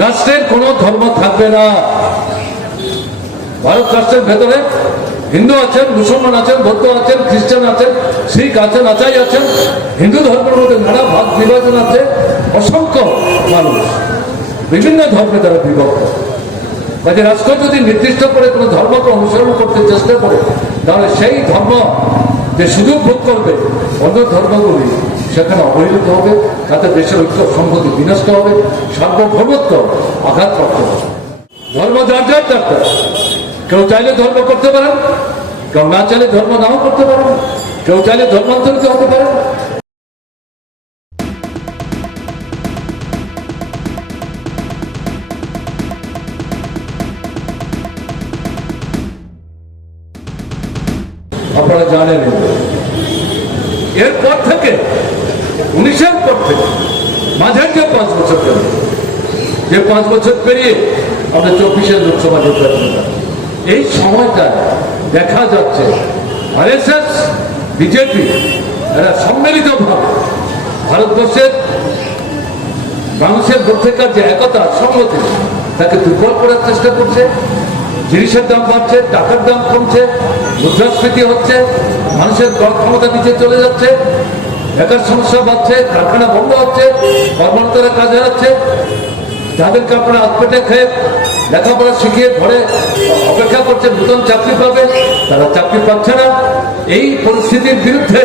রাষ্ট্রের কোনো ধর্ম থাকবে না। ভারত রাষ্ট্রের ভেতরে হিন্দু আছেন, মুসলমান আছেন, বৌদ্ধ আছেন, খ্রিস্টান আছেন, শিখ আছেন আচাই আছেন, হিন্দু ধর্মের মধ্যে নানা ভাগ বিভাজন আছে, অসংখ্য মানুষ। বিভিন্ন ধর্মে তারা বিভক্ত। কাজে রাষ্ট্র যদি নির্দিষ্ট করে কোনো ধর্মকে অনুসরণ করতে চেষ্টা করে, তাহলে সেই ধর্ম যে সুযোগ ভোগ করবে, অন্য ধর্মগুলি সেখানে অবহেলিত হবে, তাতে দেশের ঐক্য সম্পত্তি বিনষ্ট হবে, সার্বভৌমত্ব আঘাতপ্রাপ্ত হবে। ধর্ম যার যার কেউ চাইলে ধর্ম করতে পারেন, কেউ না চাইলে ধর্ম নাও করতে পারেন, কেউ চাইলে ধর্মান্তরিত হতে পারেন। পাঁচ বছর গেল যে পাঁচ বছর পেরিয়ে আমরা চব্বিশের লোকসভা নির্বাচন এই সময়টায় দেখা যাচ্ছে আরএসএস, বিজেপি, এরা সম্মিলিতভাবে ভারতবর্ষের মানুষের মধ্যেকার যে একতা, সংহতি, তাকে দুর্বল করার চেষ্টা করছে, জিনিসের দাম বাড়ছে, টাকার দাম কমছে, মুদ্রাস্ফীতি হচ্ছে, মানুষের গড় ক্ষমতা নিচে চলে যাচ্ছে। বেকার সমস্যা বাড়ছে কারখানা বন্ধ হচ্ছে কর্মরতরা কাজ হারাচ্ছে যাদেরকে আপনারা আত্মপেটে খেয়ে লেখাপড়া শিখিয়ে ঘরে অপেক্ষা করছে নতুন চাকরি পাবে তারা চাকরি পাচ্ছে না। এই পরিস্থিতির বিরুদ্ধে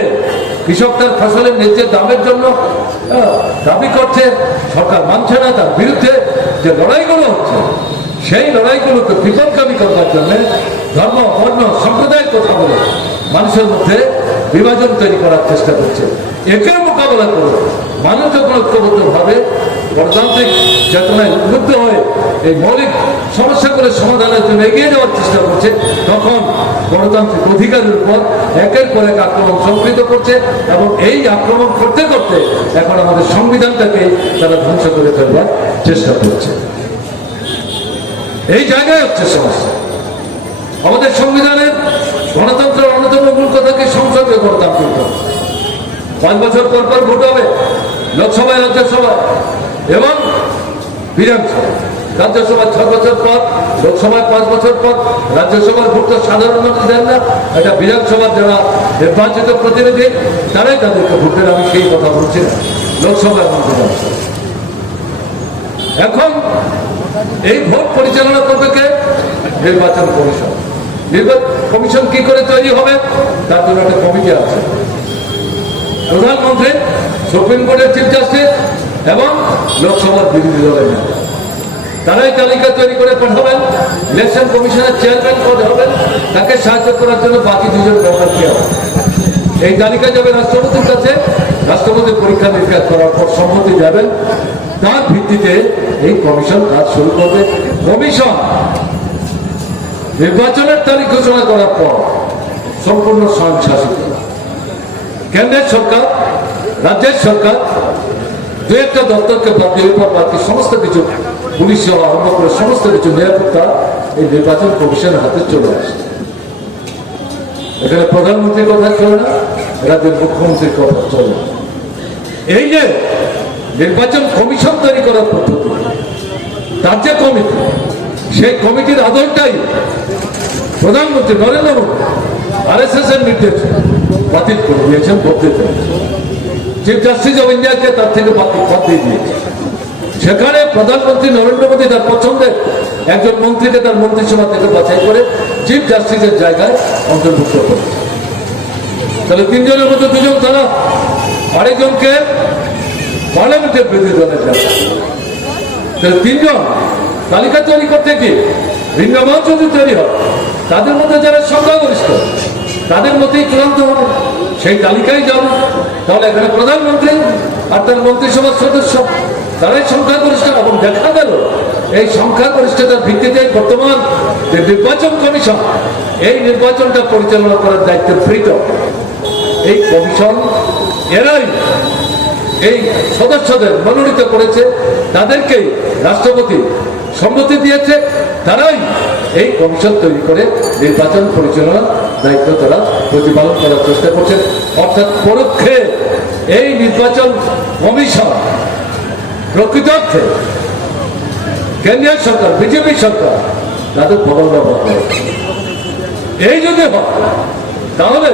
কৃষক ফসলের ন্যায্য দামের জন্য দাবি করছে, সরকার মানছে না, তার বিরুদ্ধে যে লড়াইগুলো হচ্ছে, সেই লড়াইগুলোকে বিপদগামী করবার জন্য ধর্ম, বর্ণ, সম্প্রদায়ের কথা বলে মানুষের মধ্যে বিভাজন তৈরি করার চেষ্টা করছে। একে মোকাবেলা করে মানুষ যখন ঐক্যবদ্ধভাবে গণতান্ত্রিক চেতনায় উদ্বুদ্ধ হয়ে এই মৌলিক সমস্যাগুলোর সমাধানের জন্য এগিয়ে যাওয়ার চেষ্টা করছে, তখন গণতান্ত্রিক অধিকারের উপর একের পর এক আক্রমণ সংকৃত করছে এবং এই আক্রমণ করতে করতে এখন আমাদের সংবিধানটাকে তারা ধ্বংস করে ফেলবার চেষ্টা করছে। এই জায়গায় হচ্ছে সমস্যা। আমাদের সংবিধানের গণতন্ত্রের অন্যতম কথাকে সংসদীয় গণতান্ত্রিক দল। পাঁচ বছর পর পর ভোট হবে লোকসভায় রাজ্যসভায় এবং বিধানসভা। রাজ্যসভায় ছ বছর পর, লোকসভায় পাঁচ বছর পর রাজ্যসভার ভোট তো সাধারণ মানুষ দেন না। এটা বিধানসভার যারা নির্বাচিত প্রতিনিধি, তারাই তাদেরকে ভোটের আমি সেই কথা বলছি না। লোকসভা এবং বিধানসভা এখন এই ভোট পরিচালনা করবে কে নির্বাচন কমিশন নির্বাচন কমিশন কি করে তৈরি হবে? তার জন্য একটা কমিটি আছে। প্রধানমন্ত্রী, সুপ্রিম কোর্টের চিফ জাস্টিস এবং লোকসভার বিরোধী দলের তারাই তালিকা তৈরি করে পাঠাবেন, ইলেকশন কমিশনের চেয়ারম্যান পদ হবেন, তাকে সাহায্য করার জন্য বাকি দুজন কর্মী হবে? এই তালিকা যাবে রাষ্ট্রপতির কাছে রাষ্ট্রপতি পরীক্ষা নিরীক্ষা করার পর সম্মতি যাবেন তার ভিত্তিতে এই কমিশন কাজ শুরু করবে। কমিশন নির্বাচনের তারিখ ঘোষণা করার পর সম্পূর্ণ স্বয়ংশাসিত কেন্দ্রের সরকার, রাজ্যের সরকার, দু একটা দপ্তরকে বাদ দিয়ে পর বাকি সমস্ত কিছু, পুলিশ সহ আরম্ভ করে সমস্ত কিছু নিরাপত্তা এই নির্বাচন কমিশনের হাতে চলে আসে এখানে প্রধানমন্ত্রীর কথা চলে না, রাজ্যের মুখ্যমন্ত্রীর কথা চলে। এই যে নির্বাচন কমিশন তৈরি করার পদ্ধতি তার যে কমিটি সেই কমিটির আদলটাই প্রধানমন্ত্রী Narendra Modi R S S এর নির্দেশ বাতিল করে দিয়েছেন। বদলে চিফ জাস্টিস অফ ইন্ডিয়াকে তার থেকে বাদ দিয়ে দিয়েছে। সেখানে প্রধানমন্ত্রী নরেন্দ্র মোদী তার পছন্দের একজন মন্ত্রীকে তার মন্ত্রিসভা থেকে বাছাই করে চিফ জাস্টিসের জায়গায় অন্তর্ভুক্ত করে তাহলে তিনজনের মধ্যে দুজন তারা, আরেকজনকে পার্লামেন্টের বিরোধী দলের তাহলে তিনজন তালিকা তৈরি করতে কি ভিন্ন মঞ্চ যদি তৈরি হয়, তাদের মধ্যে যারা সংখ্যাগরিষ্ঠ, তাদের মধ্যেই চূড়ান্ত হবে। সেই তালিকায় যাবে তাহলে এখানে প্রধানমন্ত্রী আর তার মন্ত্রিসভার সদস্য, তারাই সংখ্যাগরিষ্ঠ এবং দেখা গেল, এই সংখ্যাগরিষ্ঠতার ভিত্তিতে বর্তমান যে নির্বাচন কমিশন, এই নির্বাচনটা পরিচালনা করার দায়িত্ব প্রীত এই কমিশন এরাই এই সদস্যদের মনোনীত করেছে, তাদেরকেই রাষ্ট্রপতি সম্মতি দিয়েছে, তারাই এই কমিশন তৈরি করে নির্বাচন পরিচালনার দায়িত্ব তারা প্রতিপালন করার চেষ্টা করছেন অর্থাৎ পরোক্ষে এই নির্বাচন কমিশন প্রকৃতার্থে কেন্দ্রীয় সরকার, বিজেপি সরকার, তাদের বদল এই যদি হয়, তাহলে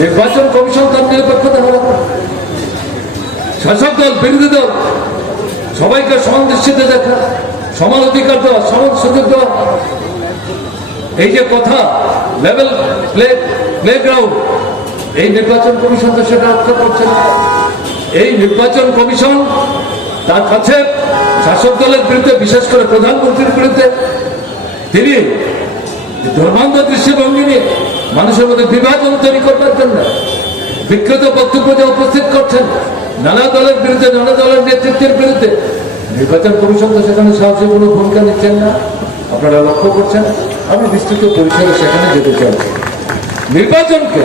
নির্বাচন কমিশন তার নিরপেক্ষতা না। শাসক দল, বিরোধী দল, সবাইকে সমান দৃষ্টিতে দেখা, সমান অধিকার দেওয়া, সমান সুযোগ দেওয়া। এই যে কথা লেভেল প্লে প্লেগ্রাউন্ড এই নির্বাচন কমিশন তো সেটা রক্ষা করছে এই নির্বাচন কমিশন, তার কাছে শাসক দলের বিরুদ্ধে, বিশেষ করে প্রধানমন্ত্রীর বিরুদ্ধে, তিনি ধর্মান্ধ দৃষ্টিভঙ্গি নিয়ে মানুষের মধ্যে বিভাজন তৈরি করবার জন্য বিকৃত বক্তব্য যে উপস্থিত করছেন নানা দলের বিরুদ্ধে, নানা দলের নেতৃত্বের বিরুদ্ধে। নির্বাচন কমিশন তো সেখানে সাহায্য কোনো ভূমিকা নিচ্ছেন না। আপনারা লক্ষ্য করছেন, আমি বিস্তৃত পরিসরে সেখানে যেতে চাই নির্বাচনকে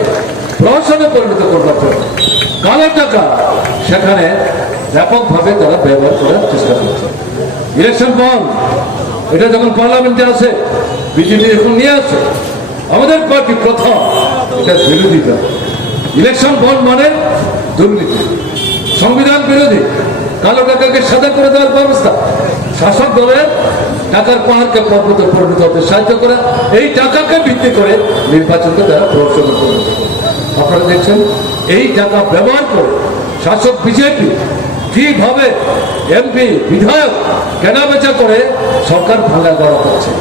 প্রহসনে পরিণত করবার জন্য কালো টাকা সেখানে ব্যাপকভাবে তারা ব্যবহার করার চেষ্টা করছে। ইলেকশন বন্ড এটা যখন পার্লামেন্টে আসে, বিজেপি এখন নিয়ে আসে, আমাদের পার্টি প্রথম, এটা বিরোধিতা। ইলেকশন বন্ড মানে দুর্নীতি। সংবিধান বিরোধী। কালো টাকাকে সাদা করে দেওয়ার ব্যবস্থা। শাসক দলের টাকার পাহাড়কে পর্বতে পরিণত হতে সাহায্য করে, এই টাকাকে ভিত্তি করে নির্বাচনকে তারা প্রহসন করে আপনারা দেখছেন, এই টাকা ব্যবহার করে শাসক বিজেপি কীভাবে এমপি, বিধায়ক কেনাবেচা করে সরকার ভাঙা করা হচ্ছে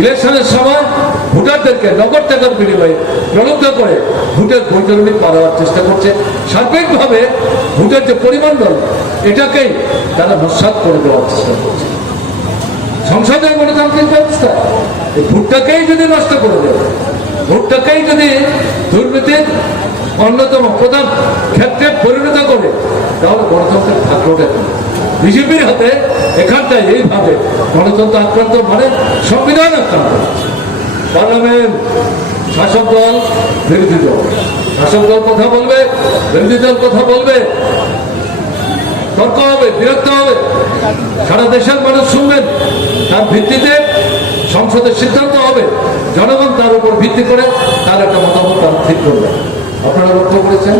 ইলেকশনের সময় ভোটারদেরকে নগদ টাকার বিনিময়ে প্রলুব্ধ করে ভোটের বৈতরণী পাওয়ার চেষ্টা করছে। সার্বিকভাবে ভোটের যে পরিমণ্ডল, এটাকেই তারা নস্বাত করে দেওয়ার চেষ্টা করছে। সংসদের গণতান্ত্রিক ব্যবস্থা, এই ভোটটাকেই যদি নষ্ট করে দেয়, ভোটটাকেই যদি দুর্নীতির অন্যতম প্রধান ক্ষেত্রে পরিণত করে, তাহলে গণতন্ত্রের থাকলোটা বিজেপির হাতে এখানটায় এইভাবে গণতন্ত্র আক্রান্ত মানে সংবিধান আক্রান্ত। পার্লামেন্ট, শাসক দল, বিরোধী দল। শাসক দল কথা বলবে, বিরোধী দল কথা বলবে। তর্ক হবে, বিরক্ত হবে। সারা দেশের মানুষ শুনবেন। তার ভিত্তিতে সংসদের সিদ্ধান্ত হবে। জনগণ তার উপর ভিত্তি করে তার একটা মতামত তার ঠিক করবে। আপনারা লক্ষ্য করেছেন?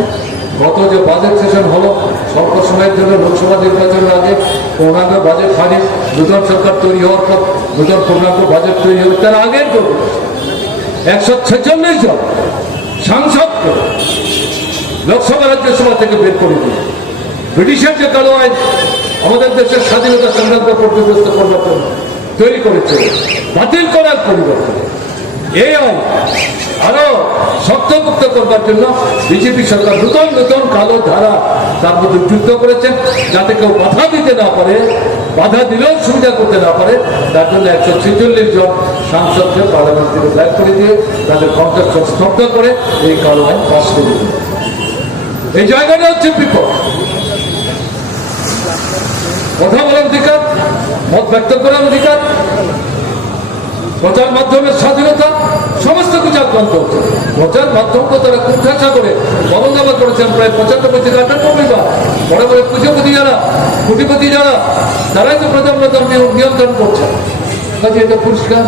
গত যে বাজেট সেশন হলো স্বল্প সময়ের জন্য লোকসভা নির্বাচনের আগে পূর্ণাঙ্গ বাজেট ফাঁড়ি নূতন সরকার তৈরি হওয়ার পর নূতন পূর্ণাঙ্গ বাজেট তৈরি হবে তার আগের করবে একশো ছেচল্লিশ জন সাংসদকে লোকসভা রাজ্যসভা থেকে বের করে দিল। ব্রিটিশের যে কালো আইন আমাদের দেশের স্বাধীনতা সংগ্রামকে পর্যদস্ত করবার জন্য তৈরি করেছে, বাতিল করার পরিবর্তে। এই আইন আরও শক্তমুক্ত করবার জন্য বিজেপি সরকার নতুন নতুন কালো ধারা তার মধ্যে যুক্ত করেছেন যাতে কেউ বাধা দিতে না পারে, বাধা দিলেও সুবিধা করতে না পারে, তার জন্য একশো ছেচল্লিশ জন সাংসদকে পার্লামেন্ট থেকে ব্যাক করে দিয়ে তাদের কণ্ঠস্ব স্তব্ধ করে এই কালো আইন পাশ করে এই জায়গাটা হচ্ছে বিপদ। কথা বলার অধিকার, মত ব্যক্ত করার অধিকার, প্রচার মাধ্যমের স্বাধীনতা সমস্ত কিছু আক্রান্ত হচ্ছে প্রচার মাধ্যমকে তারা কুঠাসা করে। বরঙ্গাবা করেছেন প্রায় পঁচাত্তর থেকে আটানব্বই বার বড় বড় পুজোপতি যারা, কুটিপতি যারা, তারাই তো প্রচার মাধ্যম নিয়ন্ত্রণ করছে কাজে এটা পরিষ্কার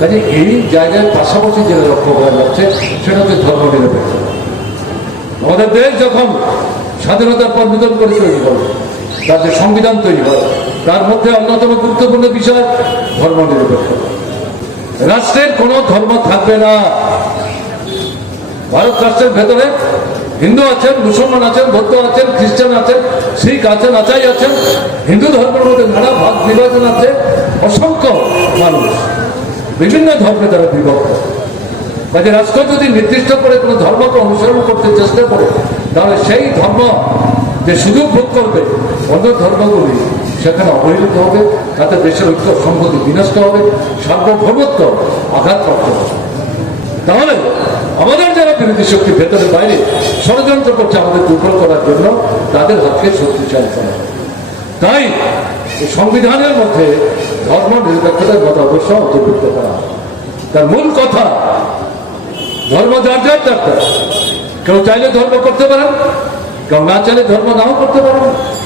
কাজে এই জায়গায় পাশাপাশি যেটা লক্ষ্য করা যাচ্ছে, সেটা হচ্ছে ধর্ম নিরপেক্ষ আমাদের দেশ যখন স্বাধীনতার পর নতুন করে তৈরি হয় তার যে সংবিধান তৈরি হয় তার মধ্যে অন্যতম গুরুত্বপূর্ণ বিষয় ধর্ম নিরপেক্ষ রাষ্ট্রের কোনো ধর্ম থাকবে না। ভারত রাষ্ট্রের ভেতরে হিন্দু আছেন, মুসলমান আছেন, বৌদ্ধ আছেন, খ্রিস্টান আছেন, শিখ আছেন আচাই আছেন, হিন্দু ধর্মের মধ্যে নানা ভাগ বিভাজন আছে, অসংখ্য মানুষ। বিভিন্ন ধর্মে তারা বিভক্ত। কাজে রাষ্ট্র যদি নির্দিষ্ট করে কোনো ধর্মকে অনুসরণ করতে চেষ্টা করে, তাহলে সেই ধর্ম যে সুযোগ ভোগ করবে, অন্য ধর্মগুলি সেখানে অবহেলিত হবে, তাতে দেশের ঐক্য সংহতি বিনষ্ট হবে, সার্বভৌমত্ব আঘাতপ্রাপ্ত হবে। তাহলে আমাদের যারা বিরোধী শক্তি ভেতরে বাইরে ষড়যন্ত্র করছে আমাদের দুর্বল করার জন্য, তাদের হাতকে শক্তিশালী করা তাই সংবিধানের মধ্যে ধর্ম নিরপেক্ষতার কথা অবশ্য অন্তর্ভুক্ত করা। তার মূল কথা, ধর্ম যার যার ডাক্তার কেউ চাইলে ধর্ম করতে পারেন, কেউ না চাইলে ধর্ম নাও করতে পারেন।